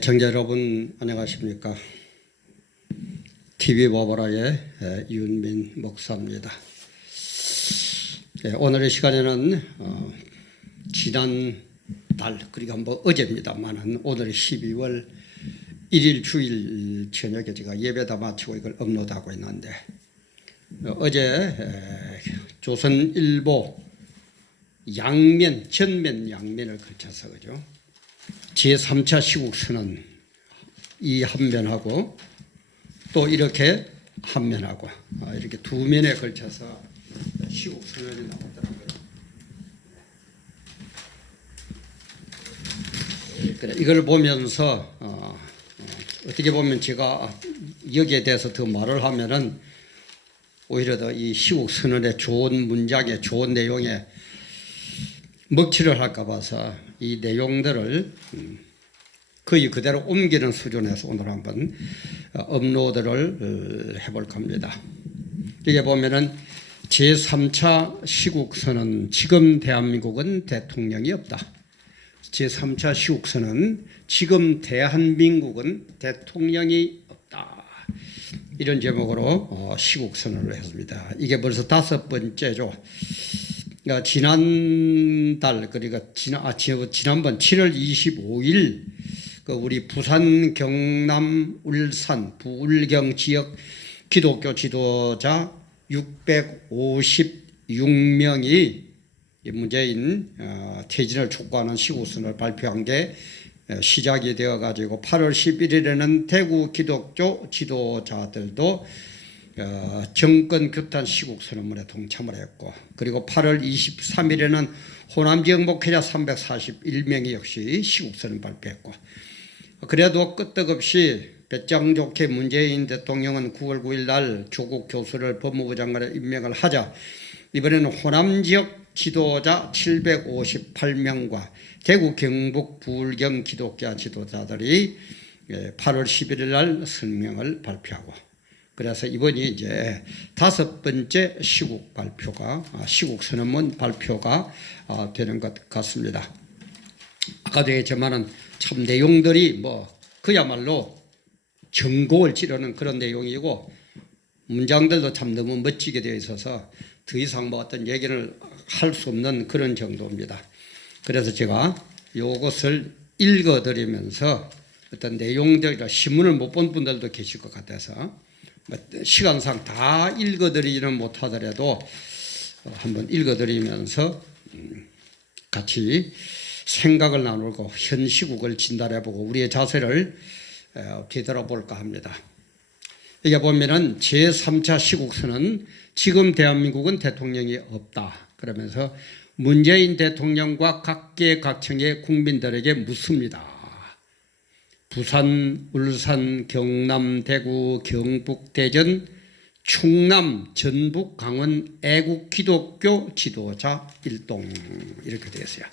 청자 여러분 안녕하십니까? TV 바보라의 이윤민 목사입니다. 오늘의 시간에는 지난달 그리고 뭐 어제입니다만은 오늘 12월 1일 주일 저녁에 제가 예배 다 마치고 이걸 업로드하고 있는데 어제 조선일보 전면 양면을 걸쳐서 그죠? 제3차 시국선언 이 한 면하고 또 이렇게 한 면하고 이렇게 두 면에 걸쳐서 시국선언이 나오더라고요. 그래, 이걸 보면서 어떻게 보면 제가 여기에 대해서 더 말을 하면은 오히려 더 이 시국선언의 좋은 문장에 좋은 내용에 먹칠을 할까 봐서 이 내용들을 거의 그대로 옮기는 수준에서 오늘 한번 업로드를 해볼까 합니다. 여기 보면은 제3차 시국선언 지금 대한민국은 대통령이 없다. 제3차 시국선언 지금 대한민국은 대통령이 없다. 이런 제목으로 시국선언을 했습니다. 이게 벌써 5번째죠. 지난달 그러니까 지난번 7월 25일 우리 부산, 경남, 울산, 부울경 지역 기독교 지도자 656명이 문재인 퇴진을 촉구하는 시국선언을 발표한 게 시작이 되어 가지고 8월 11일에는 대구 기독교 지도자들도 정권 규탄 시국선언문에 동참을 했고, 그리고 8월 23일에는 호남 지역 목회자 341명이 역시 시국선언 발표했고, 그래도 끄떡없이 배짱 좋게 문재인 대통령은 9월 9일 날 조국 교수를 법무부 장관에 임명을 하자 이번에는 호남 지역 지도자 758명과 대구 경북 부울경 기독교 지도자들이 8월 11일 날 성명을 발표하고, 그래서 이번이 이제 5번째 시국 선언문 발표가 되는 것 같습니다. 아까도 했지만은 참 내용들이 그야말로 전곡을 찌르는 그런 내용이고 문장들도 참 너무 멋지게 되어 있어서 더 이상 어떤 얘기를 할 수 없는 그런 정도입니다. 그래서 제가 이것을 읽어드리면서 어떤 내용들, 신문을 못 본 분들도 계실 것 같아서 시간상 다 읽어드리지는 못하더라도 한번 읽어드리면서 같이 생각을 나누고 현 시국을 진단해보고 우리의 자세를 되돌아볼까 합니다. 여기 보면은 제3차 시국선언 지금 대한민국은 대통령이 없다. 그러면서 문재인 대통령과 각계각층의 국민들에게 묻습니다. 부산, 울산, 경남, 대구, 경북, 대전, 충남, 전북, 강원 애국 기독교 지도자 일동 이렇게 되어 있어요.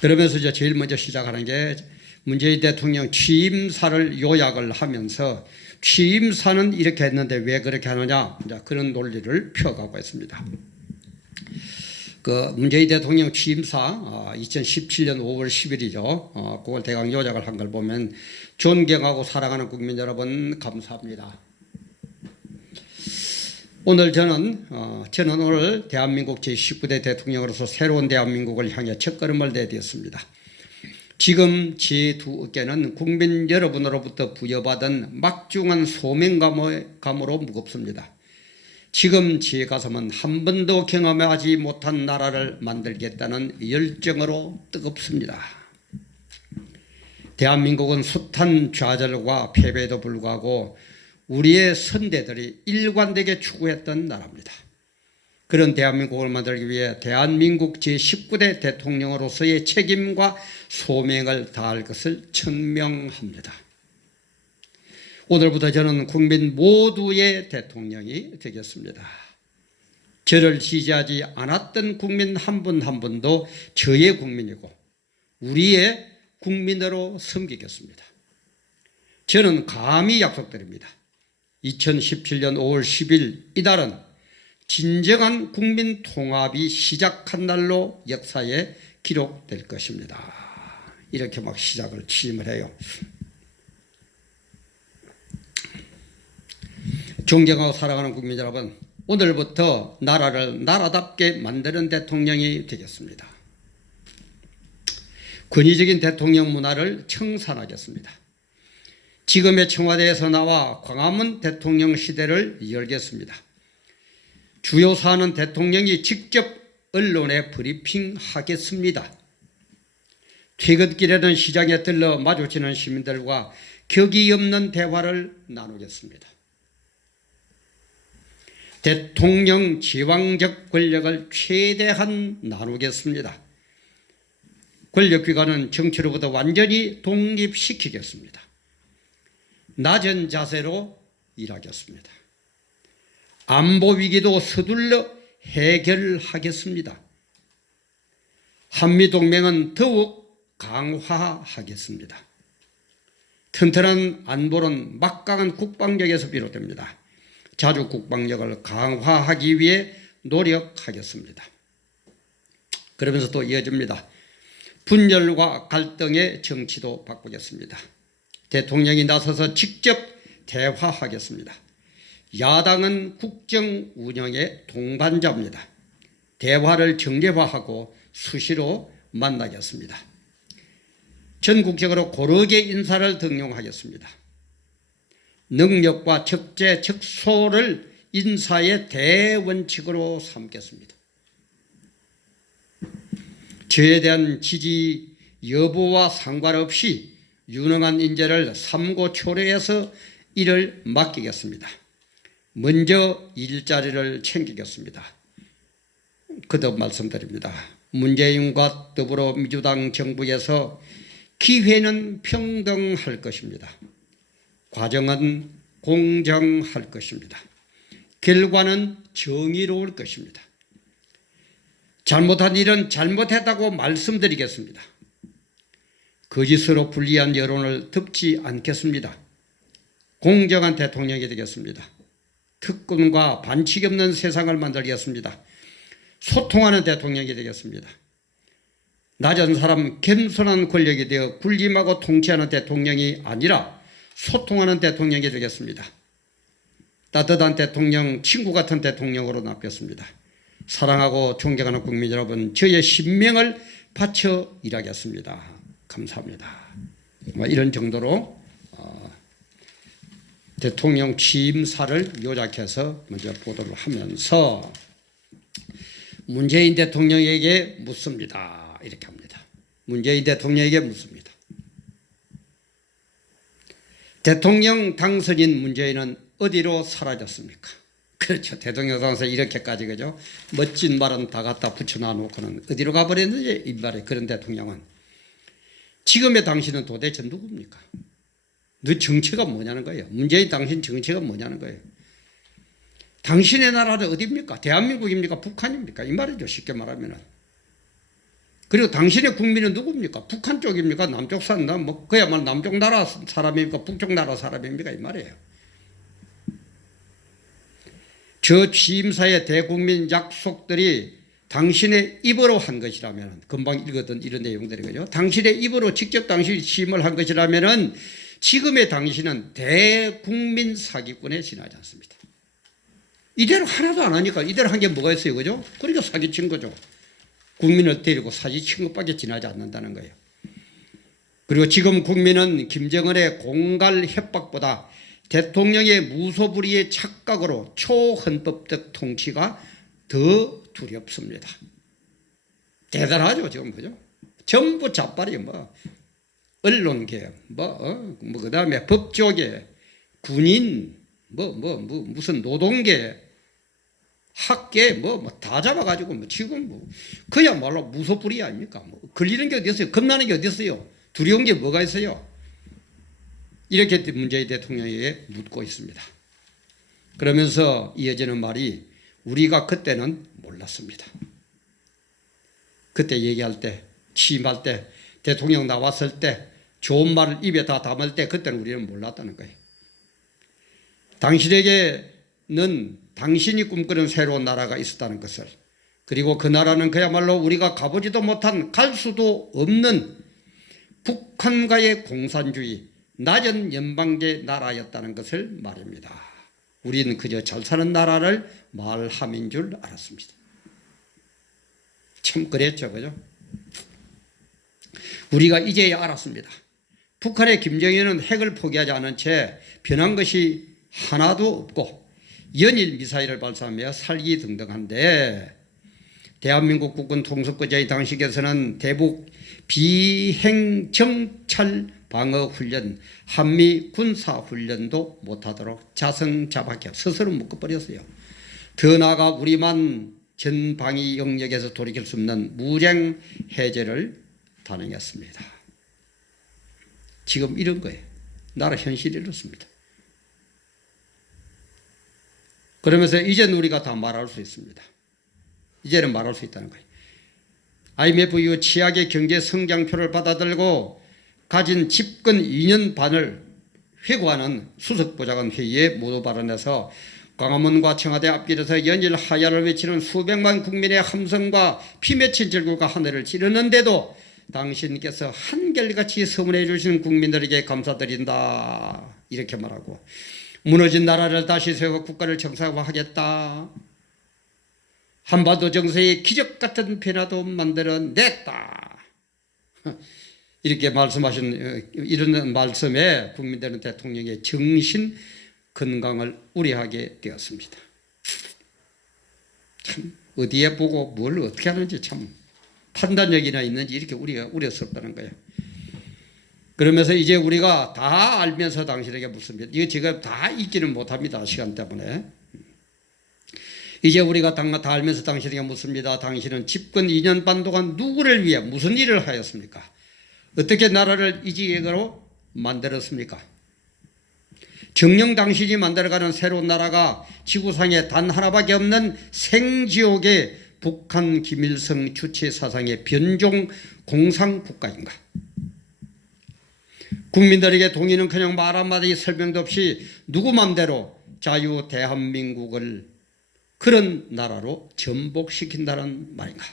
그러면서 이제 제일 먼저 시작하는 게 문재인 대통령 취임사를 요약을 하면서 취임사는 이렇게 했는데 왜 그렇게 하느냐, 그런 논리를 펴가고 있습니다. 문재인 대통령 취임사 2017년 5월 10일이죠. 그걸 대강 요약을 한 걸 보면 존경하고 사랑하는 국민 여러분 감사합니다. 오늘 저는 오늘 대한민국 제19대 대통령으로서 새로운 대한민국을 향해 첫걸음을 내디뎠습니다. 지금 제 두 어깨는 국민 여러분으로부터 부여받은 막중한 소명감으로 무겁습니다. 지금 제 가슴은 한 번도 경험하지 못한 나라를 만들겠다는 열정으로 뜨겁습니다. 대한민국은 숱한 좌절과 패배에도 불구하고 우리의 선대들이 일관되게 추구했던 나라입니다. 그런 대한민국을 만들기 위해 대한민국 제19대 대통령으로서의 책임과 소명을 다할 것을 천명합니다. 오늘부터 저는 국민 모두의 대통령이 되겠습니다. 저를 지지하지 않았던 국민 한 분 한 분도 저의 국민이고 우리의 국민으로 섬기겠습니다. 저는 감히 약속드립니다. 2017년 5월 10일 이달은 진정한 국민 통합이 시작한 날로 역사에 기록될 것입니다. 이렇게 막 시작을 취임을 해요. 존경하고 사랑하는 국민 여러분, 오늘부터 나라를 나라답게 만드는 대통령이 되겠습니다. 권위적인 대통령 문화를 청산하겠습니다. 지금의 청와대에서 나와 광화문 대통령 시대를 열겠습니다. 주요 사안은 대통령이 직접 언론에 브리핑하겠습니다. 퇴근길에는 시장에 들러 마주치는 시민들과 격이 없는 대화를 나누겠습니다. 대통령 제왕적 권력을 최대한 나누겠습니다. 권력기관은 정치로부터 완전히 독립시키겠습니다. 낮은 자세로 일하겠습니다. 안보 위기도 서둘러 해결하겠습니다. 한미동맹은 더욱 강화하겠습니다. 튼튼한 안보는 막강한 국방력에서 비롯됩니다. 자주 국방력을 강화하기 위해 노력하겠습니다. 그러면서 또 이어집니다. 분열과 갈등의 정치도 바꾸겠습니다. 대통령이 나서서 직접 대화하겠습니다. 야당은 국정 운영의 동반자입니다. 대화를 정례화하고 수시로 만나겠습니다. 전국적으로 고르게 인사를 등용하겠습니다. 능력과 적재, 적소를 인사의 대원칙으로 삼겠습니다. 저에 대한 지지 여부와 상관없이 유능한 인재를 삼고초려해서 일을 맡기겠습니다. 먼저 일자리를 챙기겠습니다. 거듭 말씀드립니다. 문재인과 더불어민주당 정부에서 기회는 평등할 것입니다. 과정은 공정할 것입니다. 결과는 정의로울 것입니다. 잘못한 일은 잘못했다고 말씀드리겠습니다. 거짓으로 불리한 여론을 덮지 않겠습니다. 공정한 대통령이 되겠습니다. 특권과 반칙 없는 세상을 만들겠습니다. 소통하는 대통령이 되겠습니다. 낮은 사람 겸손한 권력이 되어 군림하고 통치하는 대통령이 아니라 소통하는 대통령이 되겠습니다. 따뜻한 대통령, 친구 같은 대통령으로 납겠습니다. 사랑하고 존경하는 국민 여러분, 저의 신명을 바쳐 일하겠습니다. 감사합니다. 이런 정도로 대통령 취임사를 요약해서 먼저 보도를 하면서 문재인 대통령에게 묻습니다. 이렇게 합니다. 문재인 대통령에게 묻습니다. 대통령 당선인 문재인은 어디로 사라졌습니까? 그렇죠. 대통령 당선 이렇게까지 그죠? 멋진 말은 다 갖다 붙여놔 놓고는 어디로 가버렸는지 이 말에 그런 대통령은 지금의 당신은 도대체 누굽니까? 너 정체가 뭐냐는 거예요. 문재인 당신 정체가 뭐냐는 거예요. 당신의 나라는 어디입니까? 대한민국입니까? 북한입니까? 이 말이죠. 쉽게 말하면은. 그리고 당신의 국민은 누굽니까? 북한 쪽입니까? 남쪽 산다? 뭐 그야말로 남쪽 나라 사람입니까? 북쪽 나라 사람입니까? 이 말이에요. 저 취임사의 대국민 약속들이 당신의 입으로 한 것이라면, 금방 읽었던 이런 내용들이 그죠? 당신의 입으로 직접 당신이 취임을 한 것이라면은 지금의 당신은 대국민 사기꾼에 지나지 않습니다. 이대로 하나도 안 하니까 이대로 한 게 뭐가 있어요, 그죠? 그러니까 사기친 거죠. 국민을 데리고 사기친 것밖에 지나지 않는다는 거예요. 그리고 지금 국민은 김정은의 공갈 협박보다 대통령의 무소불위의 착각으로 초헌법적 통치가 더 두렵습니다. 대단하죠, 지금 그죠? 전부 자빨이 뭐 언론계, 그다음에 법조계, 군인, 무슨 노동계, 학계, 다 잡아가지고 지금 그야말로 무소불위 아닙니까? 걸리는 게 어디 있어요? 겁나는 게 어디 있어요? 두려운 게 뭐가 있어요? 이렇게 문재인 대통령에게 묻고 있습니다. 그러면서 이어지는 말이 우리가 그때는 몰랐습니다. 그때 얘기할 때, 취임할 때, 대통령 나왔을 때, 좋은 말을 입에 다 담을 때 그때는 우리는 몰랐다는 거예요. 당신에게는 당신이 꿈꾸는 새로운 나라가 있었다는 것을, 그리고 그 나라는 그야말로 우리가 가보지도 못한, 갈 수도 없는 북한과의 공산주의, 낮은 연방제 나라였다는 것을 말입니다. 우리는 그저 잘 사는 나라를 말함인 줄 알았습니다. 참 그랬죠, 그죠? 우리가 이제야 알았습니다. 북한의 김정일은 핵을 포기하지 않은 채 변한 것이 하나도 없고 연일 미사일을 발사하며 살기등등한데, 대한민국 국군 통수권자의 당시에서는 대북 비행 정찰 방어 훈련, 한미 군사 훈련도 못하도록 자성자박해 스스로 묶어버렸어요. 더 나아가 우리만 전방위 영역에서 돌이킬 수 없는 무장 해제를 단행했습니다. 지금 이런 거예요. 나라 현실이 이렇습니다. 그러면서 이제는 우리가 다 말할 수 있습니다. 이제는 말할 수 있다는 거예요. IMF 이후 치약의 경제 성장표를 받아들고 가진 집권 2년 반을 회고하는 수석보좌관 회의에 모두 발언해서 광화문과 청와대 앞길에서 연일 하야를 외치는 수백만 국민의 함성과 피 맺힌 절규가 하늘을 찌르는데도 당신께서 한결같이 서문해 주신 국민들에게 감사드린다 이렇게 말하고, 무너진 나라를 다시 세워 국가를 정상화하겠다, 한반도 정세의 기적 같은 변화도 만들어냈다 이렇게 말씀하신 이런 말씀에 국민들은 대통령의 정신 건강을 우려하게 되었습니다. 참 어디에 보고 뭘 어떻게 하는지 참 판단력이나 있는지 이렇게 우리가 우려스럽다는 거예요. 그러면서 이제 우리가 다 알면서 당신에게 묻습니다. 이거 제가 다 읽지는 못합니다. 시간 때문에. 이제 우리가 다 알면서 당신에게 묻습니다. 당신은 집권 2년 반 동안 누구를 위해 무슨 일을 하였습니까? 어떻게 나라를 이 지경으로 만들었습니까? 정녕 당신이 만들어가는 새로운 나라가 지구상에 단 하나밖에 없는 생지옥의 북한 김일성 주체 사상의 변종 공산국가인가? 국민들에게 동의는커녕 말 한마디 설명도 없이 누구 맘대로 자유 대한민국을 그런 나라로 전복시킨다는 말인가?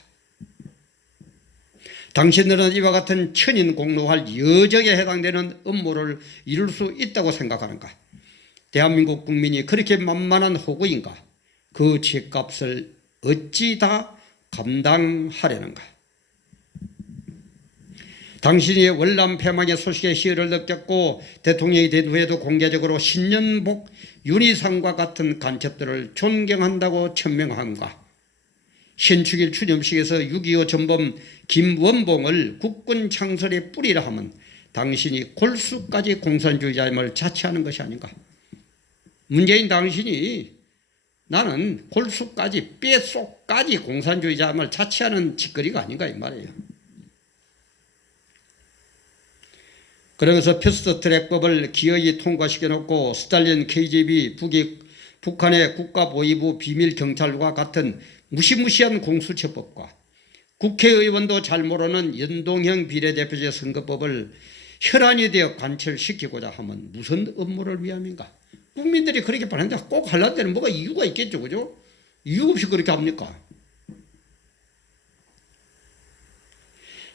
당신들은 이와 같은 천인공노할 여적에 해당되는 업무를 이룰 수 있다고 생각하는가? 대한민국 국민이 그렇게 만만한 호구인가? 그 죗값을 어찌 다 감당하려는가? 당신이 월남 패망의 소식에 희열을 느꼈고 대통령이 된 후에도 공개적으로 신년복 윤희상과 같은 간첩들을 존경한다고 천명한가? 신축일 추념식에서 6.25 전범 김원봉을 국군 창설의 뿌리라 하면 당신이 골수까지 공산주의자임을 자처하는 것이 아닌가? 문재인 당신이 나는 골수까지 뼛속까지 공산주의자임을 자처하는 짓거리가 아닌가 이 말이에요. 그러면서 패스트트랙법을 기어이 통과시켜놓고 스탈린 KGB 북한의 국가보위부 비밀경찰과 같은 무시무시한 공수처법과 국회의원도 잘 모르는 연동형 비례대표제 선거법을 혈안이 되어 관철시키고자 하면 무슨 업무를 위함인가? 국민들이 그렇게 바라는데 꼭 하려는 데는 뭐가 이유가 있겠죠, 그죠? 이유 없이 그렇게 합니까?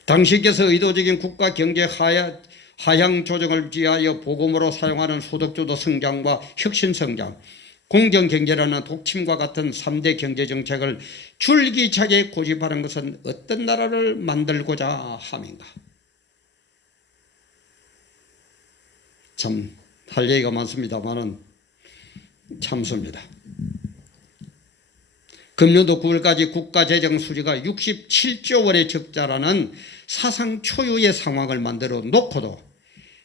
당신께서 의도적인 국가 경제 하향 조정을 위하여 보금으로 사용하는 소득주도 성장과 혁신 성장, 공정경제라는 독침과 같은 3대 경제정책을 줄기차게 고집하는 것은 어떤 나라를 만들고자 함인가? 참 할 얘기가 많습니다만은 참수입니다. 금년도 9월까지 국가재정 수지가 67조 원의 적자라는 사상 초유의 상황을 만들어 놓고도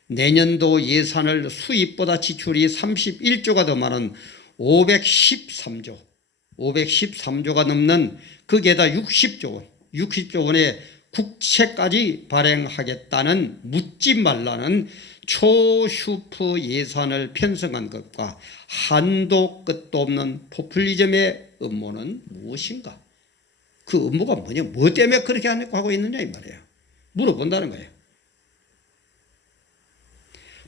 내년도 예산을 수입보다 지출이 31조가 더 많은 513조가 넘는 거기에다 60조 원의 국채까지 발행하겠다는 묻지 말라는 초슈퍼 예산을 편성한 것과 한도 끝도 없는 포퓰리즘의 음모는 무엇인가? 그 음모가 뭐냐? 뭐 때문에 그렇게 하고 있느냐 이 말이에요. 물어본다는 거예요.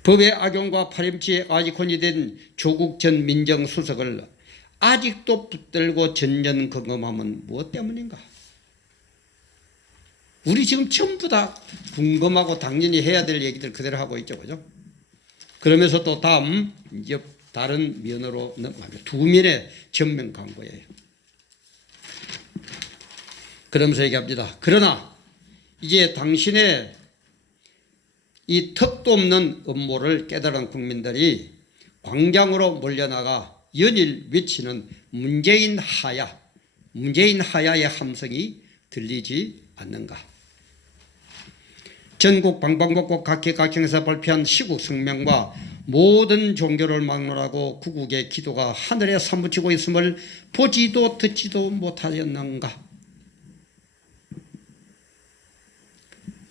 법의 악용과 파렴치의 아이콘이 된 조국 전 민정수석을 아직도 붙들고 전전긍긍하면 무엇 때문인가? 우리 지금 전부 다 궁금하고 당연히 해야 될 얘기들 그대로 하고 있죠, 그죠? 그러면서 또 다음 이제 다른 면으로 넘어갑니다. 두 면의 전면 광고예요. 그러면서 얘기합니다. 그러나 이제 당신의 이 턱도 없는 음모를 깨달은 국민들이 광장으로 몰려나가 연일 외치는 문재인 하야의 함성이 들리지 않는가. 전국 방방곡곡 각계각층에서 발표한 시국 성명과 모든 종교를 막론하고 구국의 기도가 하늘에 사무치고 있음을 보지도 듣지도 못하였는가.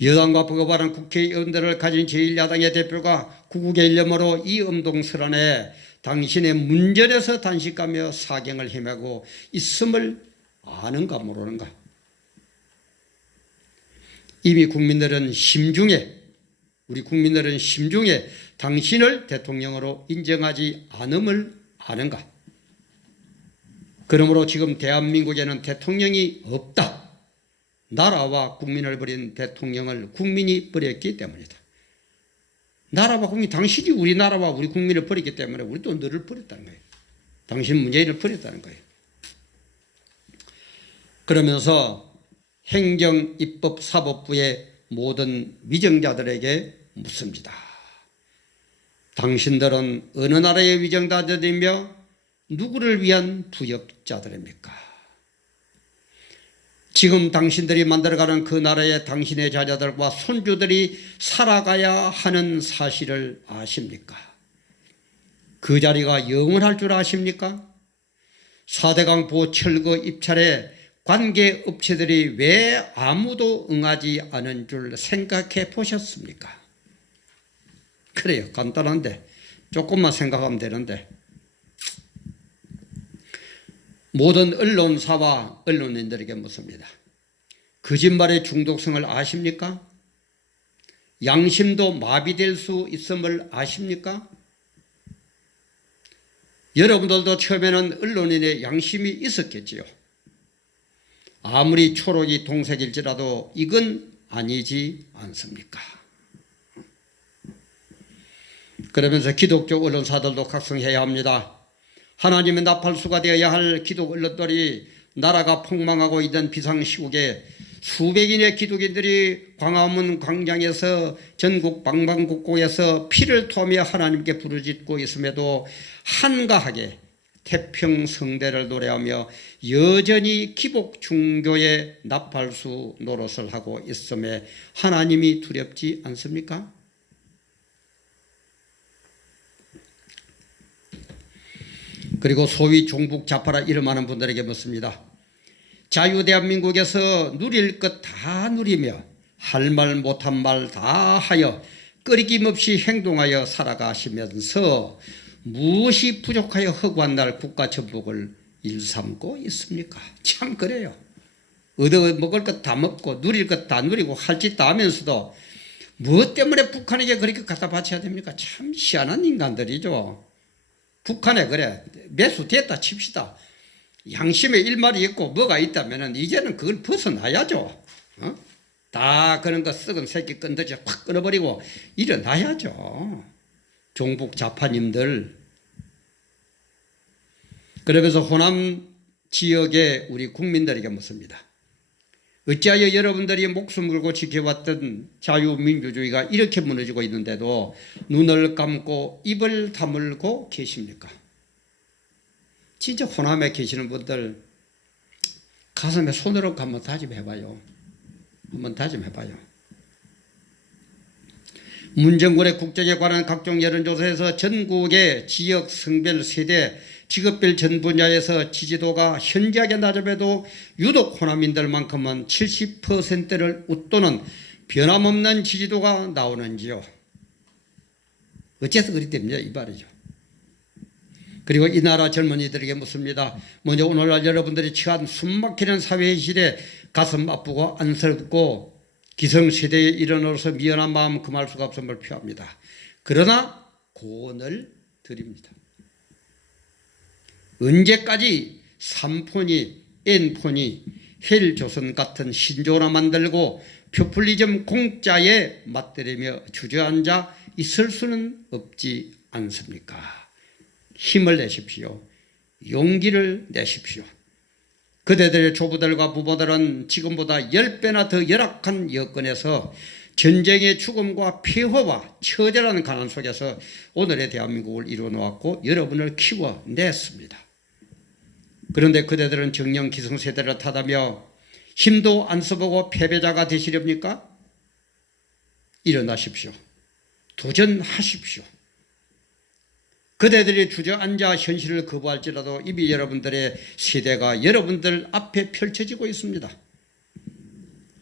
여당과 버거바른 국회의원들을 가진 제1야당의 대표가 구국의 일념으로 이 음동설안에 당신의 문전에서 단식하며 사경을 헤매고 있음을 아는가 모르는가. 이미 우리 국민들은 심중에 당신을 대통령으로 인정하지 않음을 아는가. 그러므로 지금 대한민국에는 대통령이 없다. 나라와 국민을 버린 대통령을 국민이 버렸기 때문이다. 나라와 국민, 당신이 우리나라와 우리 국민을 버렸기 때문에 우리도 너를 버렸다는 거예요. 당신 문재인을 버렸다는 거예요. 그러면서 행정, 입법, 사법부의 모든 위정자들에게 묻습니다. 당신들은 어느 나라의 위정자들이며 누구를 위한 부역자들입니까? 지금 당신들이 만들어가는 그 나라의 당신의 자녀들과 손주들이 살아가야 하는 사실을 아십니까? 그 자리가 영원할 줄 아십니까? 4대강 보호 철거 입찰에 관계업체들이 왜 아무도 응하지 않은 줄 생각해 보셨습니까? 그래요. 간단한데 조금만 생각하면 되는데, 모든 언론사와 언론인들에게 묻습니다. 거짓말의 중독성을 아십니까? 양심도 마비될 수 있음을 아십니까? 여러분들도 처음에는 언론인의 양심이 있었겠지요. 아무리 초록이 동색일지라도 이건 아니지 않습니까? 그러면서 기독교 언론사들도 각성해야 합니다. 하나님의 나팔수가 되어야 할 기독 언론들이 나라가 폭망하고 있는 비상시국에 수백인의 기독인들이 광화문 광장에서 전국 방방곡곡에서 피를 토하며 하나님께 부르짖고 있음에도 한가하게 태평성대를 노래하며 여전히 기복 중교의 나팔수 노릇을 하고 있음에 하나님이 두렵지 않습니까? 그리고 소위 종북 좌파라 이름하는 분들에게 묻습니다. 자유대한민국에서 누릴 것 다 누리며 할 말 못한 말 다 하여 끄리김없이 행동하여 살아가시면서 무엇이 부족하여 허구한 날 국가 전복을 일삼고 있습니까? 참 그래요. 얻어먹을 것 다 먹고 누릴 것 다 누리고 할 짓 다 하면서도 무엇 때문에 북한에게 그렇게 갖다 바쳐야 됩니까? 참 희한한 인간들이죠. 북한에 그래 매수됐다 칩시다. 양심에 일말이 있고 뭐가 있다면 이제는 그걸 벗어나야죠. 다 그런 거 썩은 새끼 건더지 확 끊어버리고 일어나야죠. 종북 좌파님들. 그러면서 호남 지역의 우리 국민들에게 묻습니다. 어찌하여 여러분들이 목숨 걸고 지켜왔던 자유민주주의가 이렇게 무너지고 있는데도 눈을 감고 입을 다물고 계십니까? 진짜 호남에 계시는 분들 가슴에 손으로 한번 다짐해봐요. 한번 다짐해봐요. 문정권의 국정에 관한 각종 여론조사에서 전국의 지역, 성별, 세대, 직업별 전 분야에서 지지도가 현저하게 낮음에도 유독 호남인들만큼은 70%를 웃도는 변함없는 지지도가 나오는지요. 어째서 그리 때문에 이 말이죠. 그리고 이 나라 젊은이들에게 묻습니다. 먼저 오늘날 여러분들이 처한 숨막히는 사회의 시대에 가슴 아프고 안쓰럽고 기성세대에 일어나서 미안한 마음 금할 수가 없음을 표합니다. 그러나 고언을 드립니다. 언제까지 3폰이 N폰이 헬조선 같은 신조어나 만들고 포퓰리즘 공짜에 맞들이며 주저앉아 있을 수는 없지 않습니까? 힘을 내십시오. 용기를 내십시오. 그대들의 조부들과 부모들은 지금보다 10배나 더 열악한 여건에서 전쟁의 죽음과 폐허와 처절한 가난 속에서 오늘의 대한민국을 이루어 놓았고 여러분을 키워냈습니다. 그런데 그대들은 정령 기성세대를 타다며 힘도 안 써보고 패배자가 되시렵니까? 일어나십시오. 도전하십시오. 그대들이 주저앉아 현실을 거부할지라도 이미 여러분들의 세대가 여러분들 앞에 펼쳐지고 있습니다.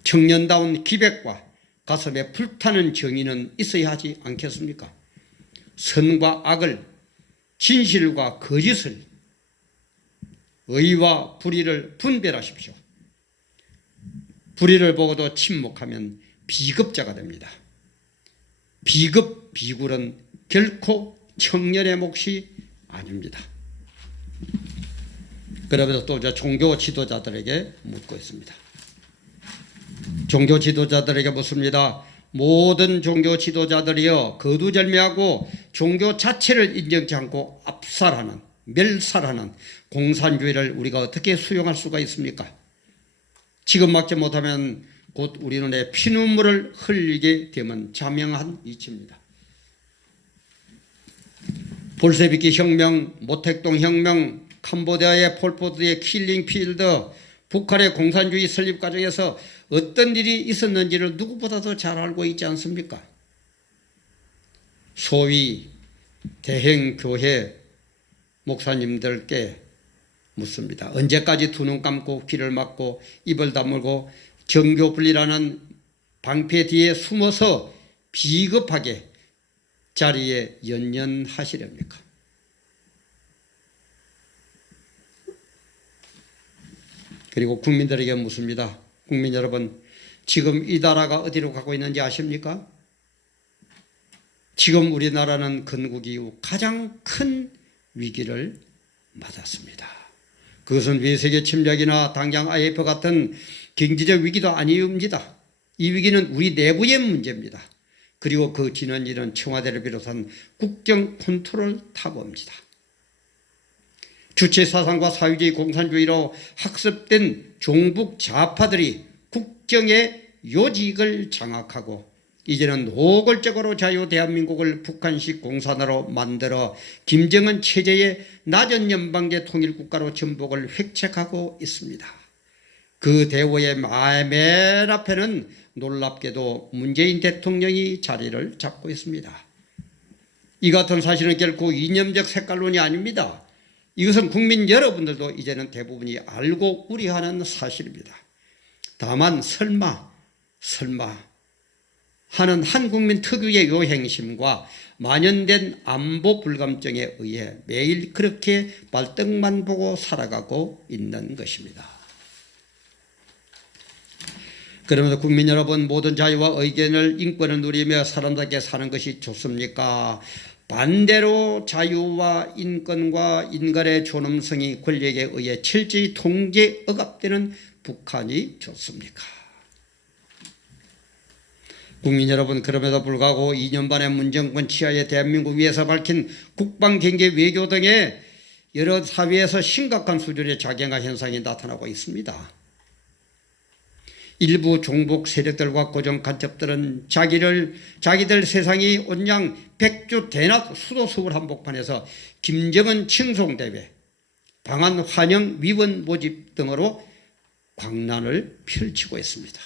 청년다운 기백과 가슴에 불타는 정의는 있어야 하지 않겠습니까? 선과 악을, 진실과 거짓을, 의와 불의를 분별하십시오. 불의를 보고도 침묵하면 비급자가 됩니다. 비급, 비굴은 결코 청년의 몫이 아닙니다. 그러면서 또 종교 지도자들에게 묻고 있습니다. 종교 지도자들에게 묻습니다. 모든 종교 지도자들이여 거두절미하고 종교 자체를 인정치 않고 압살하는, 멸살하는 공산주의를 우리가 어떻게 수용할 수가 있습니까? 지금 막지 못하면 곧 우리 눈에 피눈물을 흘리게 되면 자명한 이치입니다. 볼셰비키 혁명, 모택동 혁명, 캄보디아의 폴포트의 킬링필드, 북한의 공산주의 설립 과정에서 어떤 일이 있었는지를 누구보다도 잘 알고 있지 않습니까? 소위 대행교회 목사님들께 묻습니다. 언제까지 두 눈 감고 귀를 막고 입을 다물고 정교분리라는 방패 뒤에 숨어서 비겁하게 자리에 연연하시렵니까? 그리고 국민들에게 묻습니다. 국민 여러분, 지금 이 나라가 어디로 가고 있는지 아십니까? 지금 우리나라는 건국 이후 가장 큰 위기를 맞았습니다. 그것은 외세계 침략이나 당장 IMF 같은 경제적 위기도 아닙니다. 이 위기는 우리 내부의 문제입니다. 그리고 그 진원지는 청와대를 비롯한 국정 컨트롤 타부입니다. 주체 사상과 사회주의 공산주의로 학습된 종북 좌파들이 국정의 요직을 장악하고 이제는 노골적으로 자유 대한민국을 북한식 공산화로 만들어 김정은 체제의 낮은 연방제 통일국가로 전복을 획책하고 있습니다. 그 대우의 맨 앞에는 놀랍게도 문재인 대통령이 자리를 잡고 있습니다. 이 같은 사실은 결코 이념적 색깔론이 아닙니다. 이것은 국민 여러분들도 이제는 대부분이 알고 우려하는 사실입니다. 다만 설마 하는 한국민 특유의 요행심과 만연된 안보 불감증에 의해 매일 그렇게 발등만 보고 살아가고 있는 것입니다. 그러면서 국민 여러분, 모든 자유와 의견을 인권을 누리며 사람답게 사는 것이 좋습니까? 반대로 자유와 인권과 인간의 존엄성이 권력에 의해 철저히 통제 억압되는 북한이 좋습니까? 국민 여러분, 그럼에도 불구하고 2년 반의 문정권 치하의 대한민국 위에서 밝힌 국방, 경제, 외교 등의 여러 사회에서 심각한 수준의 자경화 현상이 나타나고 있습니다. 일부 종북 세력들과 고정 간첩들은 자기들 세상이 온양 백주 대낮 수도 서울 한복판에서 김정은 칭송대회, 방한 환영 위원 모집 등으로 광란을 펼치고 있습니다.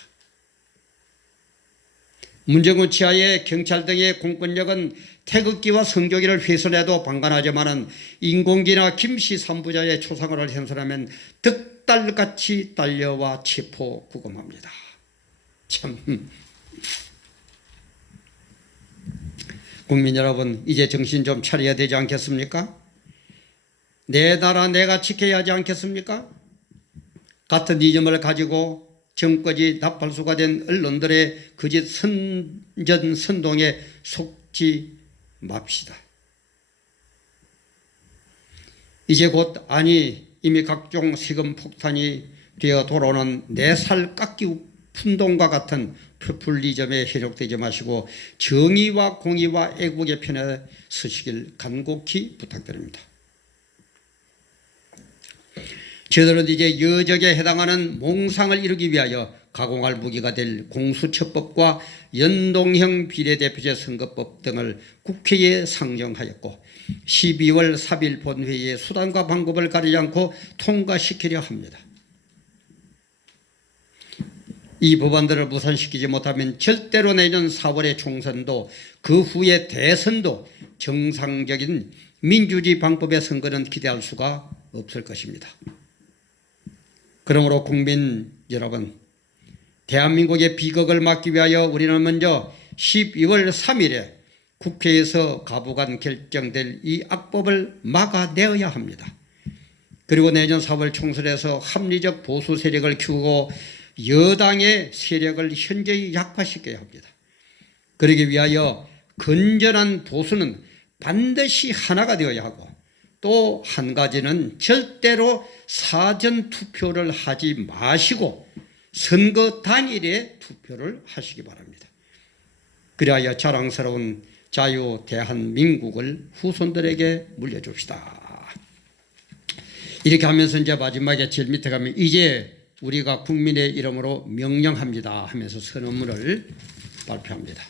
문정권 치하의 경찰 등의 공권력은 태극기와 성조기를 훼손해도 방관하지만은 인공기나 김씨 삼부자의 초상화를 훼손하면 득달같이 달려와 체포 구금합니다. 참, 국민 여러분, 이제 정신 좀 차려야 되지 않겠습니까? 내 나라 내가 지켜야 하지 않겠습니까? 같은 이념을 가지고 정거지 나팔수가 된 언론들의 거짓 선전선동에 속지 맙시다. 이제 곧 이미 각종 세금 폭탄이 되어 돌아오는 내 살 깎기 운동과 같은 포퓰리즘에 현혹되지 마시고 정의와 공의와 애국의 편에 서시길 간곡히 부탁드립니다. 저들은 이제 여적에 해당하는 몽상을 이루기 위하여 가공할 무기가 될 공수처법과 연동형 비례대표제 선거법 등을 국회에 상정하였고 12월 3일 본회의에 수단과 방법을 가리지 않고 통과시키려 합니다. 이 법안들을 무산시키지 못하면 절대로 내년 4월의 총선도 그 후의 대선도 정상적인 민주주의 방법의 선거는 기대할 수가 없을 것입니다. 그러므로 국민 여러분, 대한민국의 비극을 막기 위하여 우리는 먼저 12월 3일에 국회에서 가부간 결정될 이 악법을 막아내어야 합니다. 그리고 내년 4월 총선에서 합리적 보수 세력을 키우고 여당의 세력을 현저히 약화시켜야 합니다. 그러기 위하여 건전한 보수는 반드시 하나가 되어야 하고 또 한 가지는 절대로 사전 투표를 하지 마시고 선거 당일에 투표를 하시기 바랍니다. 그리하여 자랑스러운 자유 대한민국을 후손들에게 물려줍시다. 이렇게 하면서 이제 마지막에 제일 밑에 가면 이제 우리가 국민의 이름으로 명령합니다 하면서 선언문을 발표합니다.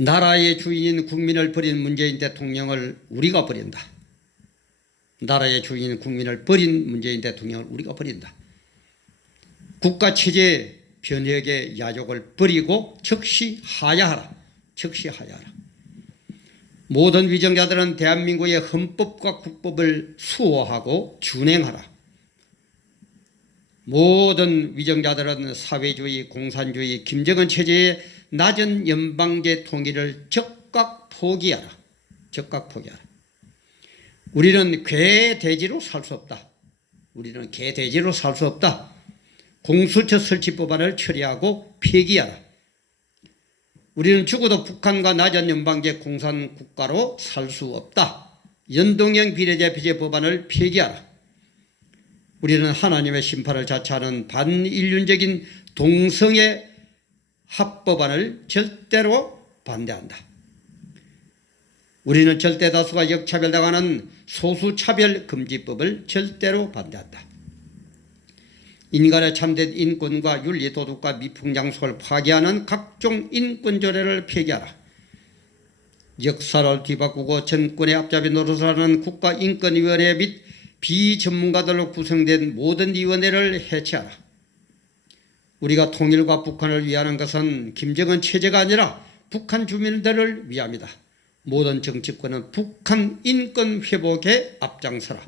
나라의 주인인 국민을 버린 문재인 대통령을 우리가 버린다. 나라의 주인인 국민을 버린 문재인 대통령을 우리가 버린다. 국가체제 변혁의 야욕을 버리고 즉시 하야하라. 즉시 하야하라. 모든 위정자들은 대한민국의 헌법과 국법을 수호하고 준행하라. 모든 위정자들은 사회주의, 공산주의, 김정은 체제의 낮은 연방제 통일을 적각 포기하라. 적각 포기하라. 우리는 괴돼지로 살 수 없다. 우리는 개돼지로 살 수 없다. 공수처 설치 법안을 처리하고 폐기하라. 우리는 죽어도 북한과 낮은 연방제 공산 국가로 살 수 없다. 연동형 비례대표제 법안을 폐기하라. 우리는 하나님의 심판을 자처하는 반인륜적인 동성애 합법안을 절대로 반대한다. 우리는 절대 다수가 역차별당하는 소수차별금지법을 절대로 반대한다. 인간의 참된 인권과 윤리, 도덕과 미풍장속을 파괴하는 각종 인권조례를 폐기하라. 역사를 뒤바꾸고 정권의 앞잡이 노릇을 하는 국가인권위원회 및 비전문가들로 구성된 모든 위원회를 해체하라. 우리가 통일과 북한을 위하는 것은 김정은 체제가 아니라 북한 주민들을 위함이다. 모든 정치권은 북한 인권 회복에 앞장서라.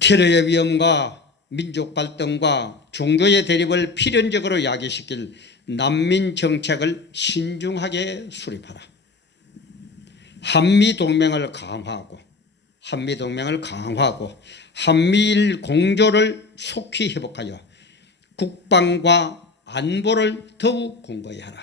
테러의 위험과 민족 발전과 종교의 대립을 필연적으로 야기시킬 난민 정책을 신중하게 수립하라. 한미동맹을 강화하고 한미일 공조를 속히 회복하여 국방과 안보를 더욱 공고히 하라.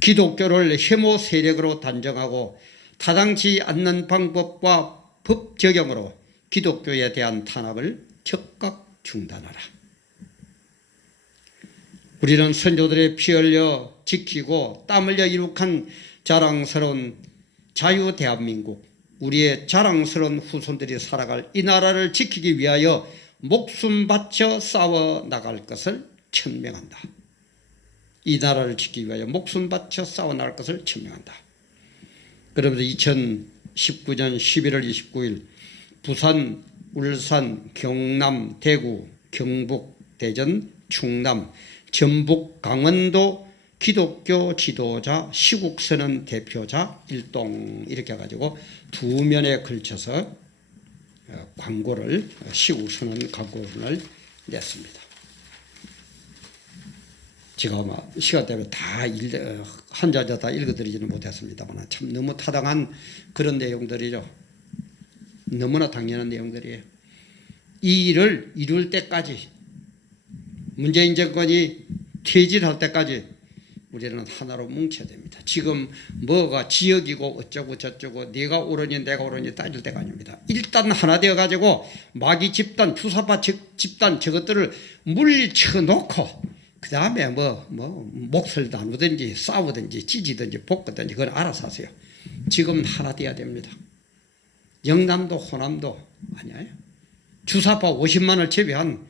기독교를 혐오 세력으로 단정하고 타당치 않는 방법과 법 적용으로 기독교에 대한 탄압을 즉각 중단하라. 우리는 선조들의 피 흘려 지키고 땀 흘려 이룩한 자랑스러운 자유 대한민국, 우리의 자랑스러운 후손들이 살아갈 이 나라를 지키기 위하여 목숨 바쳐 싸워 나갈 것을 천명한다. 이 나라를 지키기 위하여 목숨 바쳐 싸워 나갈 것을 천명한다. 그러면서 2019년 11월 29일 부산, 울산, 경남, 대구, 경북, 대전, 충남, 전북, 강원도 기독교 지도자 시국선언 대표자 일동 이렇게 해가지고 두 면에 걸쳐서 광고를 시국선언 광고를 냈습니다. 제가 아마 시간 때문에 다 한자자 다 읽어드리지는 못했습니다만 참 너무 타당한 그런 내용들이죠. 너무나 당연한 내용들이에요. 이 일을 이룰 때까지 문재인 정권이 퇴진할 때까지 우리는 하나로 뭉쳐야 됩니다. 지금 뭐가 지역이고 어쩌고 저쩌고 내가 옳으니 내가 옳으니 따질 때가 아닙니다. 일단 하나 되어가지고 마귀 집단, 주사파 집단 저것들을 물리쳐놓고 그 다음에 뭐 몫을 나누든지 싸우든지 찢이든지 볶든지 그건 알아서 하세요. 지금 하나 돼야 됩니다. 영남도 호남도 아니에요. 주사파 50만 원을 제외한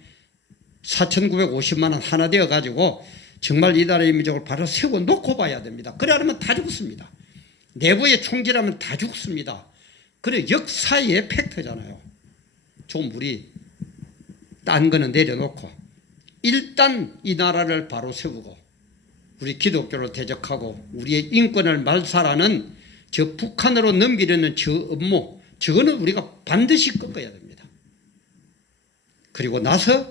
4,950만 원 하나 되어 가지고 정말 이 나라의 민족을 바로 세워 놓고 봐야 됩니다. 그러려면 다 죽습니다. 내부의 총질하면 다 죽습니다. 그래 역사의 팩트잖아요. 좀 우리 딴 거는 내려놓고 일단 이 나라를 바로 세우고 우리 기독교를 대적하고 우리의 인권을 말살하는 저 북한으로 넘기려는 저 업무, 저거는 우리가 반드시 꺾어야 됩니다. 그리고 나서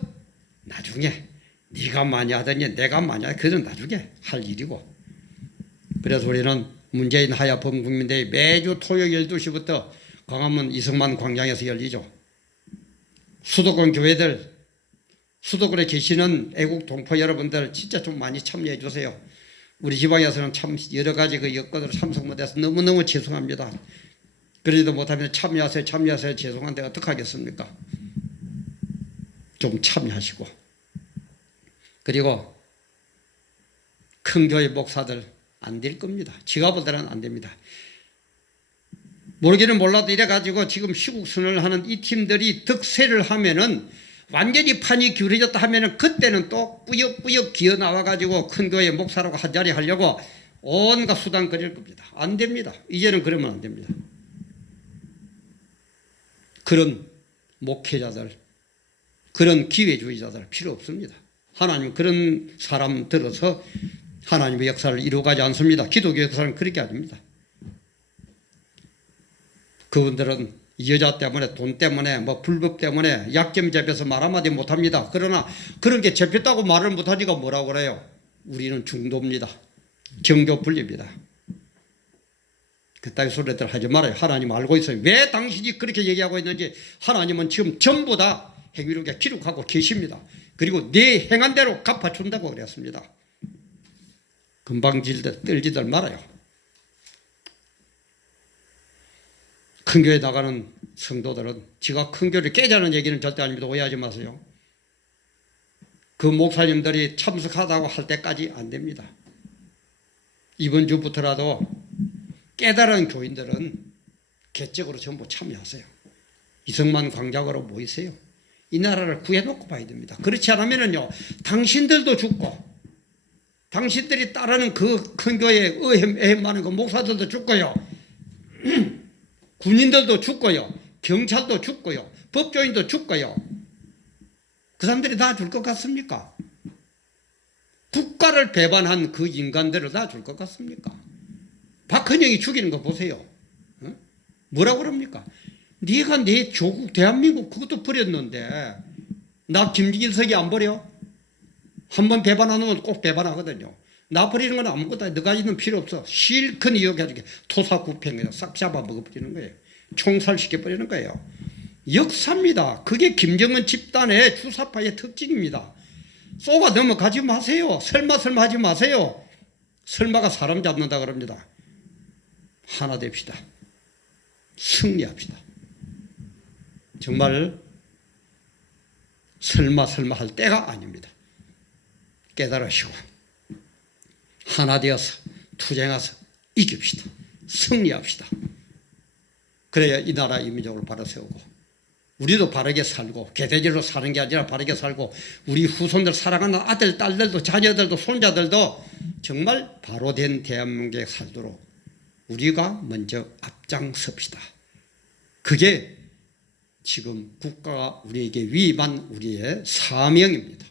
나중에 네가 많이 하더니 내가 많이 하더니 그건 나중에 할 일이고. 그래서 우리는 문재인 하야 범국민대회 매주 토요일 12시부터 광화문 이승만 광장에서 열리죠. 수도권 교회들, 수도권에 계시는 애국 동포 여러분들 진짜 좀 많이 참여해 주세요. 우리 지방에서는 참 여러 가지 그 여건으로 참석 못해서 너무너무 죄송합니다. 그러지도 못하면 참여하세요 죄송한데 어떡하겠습니까? 좀 참여하시고. 그리고 큰 교회 목사들 안 될 겁니다. 지가 볼 때는 안 됩니다. 모르기는 몰라도 이래가지고 지금 시국선언을 하는 이 팀들이 득세를 하면은 완전히 판이 기울어졌다 하면은 그때는 또 뿌옇뿌옇 기어 나와가지고 큰 교회 목사라고 한 자리 하려고 온갖 수단 거릴 겁니다. 안 됩니다. 이제는 그러면 안 됩니다. 그런 목회자들, 그런 기회주의자들 필요 없습니다. 하나님 그런 사람 들어서 하나님의 역사를 이루어가지 않습니다. 기독교 역사는 그렇게 아닙니다. 그분들은 여자 때문에 돈 때문에 뭐 불법 때문에 약점 잡혀서 말 한마디 못합니다. 그러나 그런 게 잡혔다고 말을 못하니까 뭐라고 그래요? 우리는 중도입니다. 정교 분리입니다. 그따위 소리들 하지 말아요. 하나님 알고 있어요. 왜 당신이 그렇게 얘기하고 있는지 하나님은 지금 전부 다 행위록에 기록하고 계십니다. 그리고 네 행한 대로 갚아준다고 그랬습니다. 금방질들 떨지들 말아요. 큰 교회 나가는 성도들은 지가 큰 교회를 깨자는 얘기는 절대 아닙니다. 오해하지 마세요. 그 목사님들이 참석하다고 할 때까지 안 됩니다. 이번 주부터라도 깨달은 교인들은 개적으로 전부 참여하세요. 이승만 광장으로 모이세요. 이 나라를 구해놓고 봐야 됩니다. 그렇지 않으면요, 당신들도 죽고, 당신들이 따르는 그 큰 교회에 애헴하는 그 목사들도 죽고요, 군인들도 죽고요, 경찰도 죽고요, 법조인도 죽고요. 그 사람들이 다 줄 것 같습니까? 국가를 배반한 그 인간들을 다 줄 것 같습니까? 박헌영이 죽이는 거 보세요. 어? 뭐라고 그럽니까? 네가 내 조국 대한민국 그것도 버렸는데 나 김일석이 안 버려? 한번 배반하는 건 꼭 배반하거든요. 나 버리는 건 아무것도 아니야. 너가 있는 필요 없어. 실컷 이어가지고 토사구팽을 싹 잡아 먹어버리는 거예요. 총살시켜버리는 거예요. 역사입니다. 그게 김정은 집단의 주사파의 특징입니다. 쏘가 넘어가지 마세요. 설마 하지 마세요. 설마가 사람 잡는다 그럽니다. 하나 됩시다. 승리합시다. 정말 설마 할 때가 아닙니다. 깨달으시고 하나 되어서 투쟁해서 이깁시다. 승리합시다. 그래야 이 나라 이 민족을 바로 세우고 우리도 바르게 살고 개돼지로 사는 게 아니라 바르게 살고 우리 후손들 사랑하는 아들, 딸들도 자녀들도 손자들도 정말 바로 된 대한민국에 살도록 우리가 먼저 앞장섭시다. 그게 지금 국가가 우리에게 위임한 우리의 사명입니다.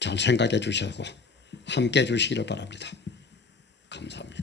잘 생각해 주시고 함께 해 주시기를 바랍니다. 감사합니다.